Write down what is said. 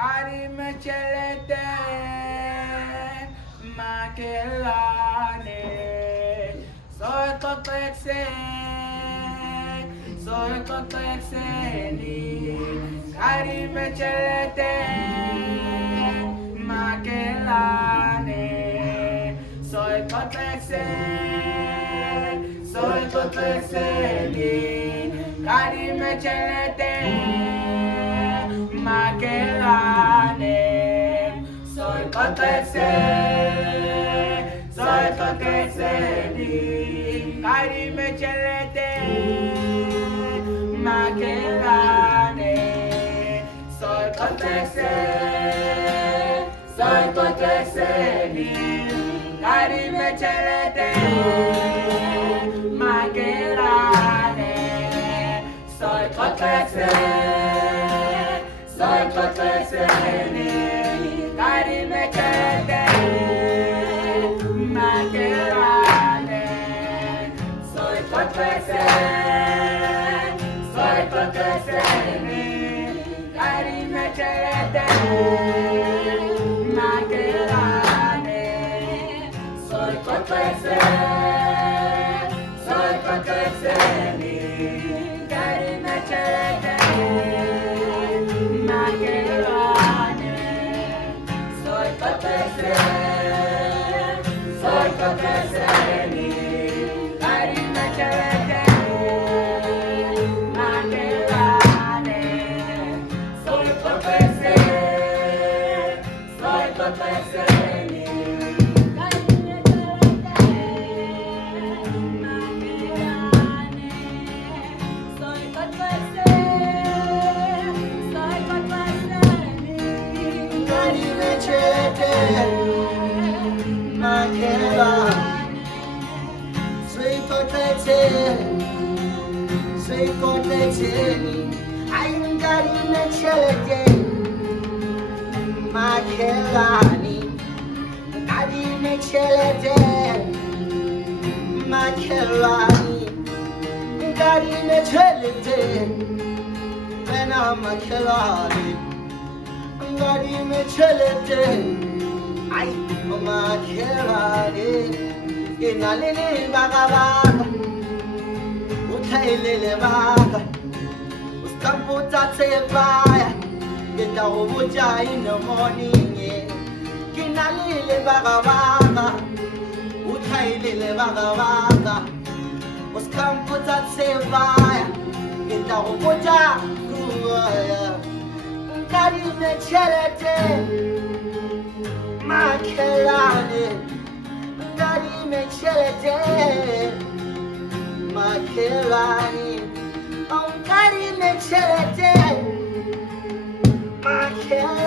Karime chelete makelane soy kotekseni Karime chelete makelane soy kotekseni Karime chelete makelane soy kotekseni Karime chelete makelane soy kotekseni Karime chelete makelane soy kotekseni Karime chelete makelane soy kotekseni Karime chelete makelane soy kotekseni Karime chelete makelane soy kotekseni Karime chelete makelane soy kotekseni Soy kotekseni, I'm Karime chelete makelani, Karime chelete makelani, Karime chelete makelani, Karime chelete ay makelani, inalini bagabaka. Uthayilele baka uskamputa tsebaya ngeta ubuja in the morning kinalile baka uthayilele baka uskamputa tsebaya ngeta ubuja kuya Karime chelete makelane Karime chelete makelani, Karime chelete makelani.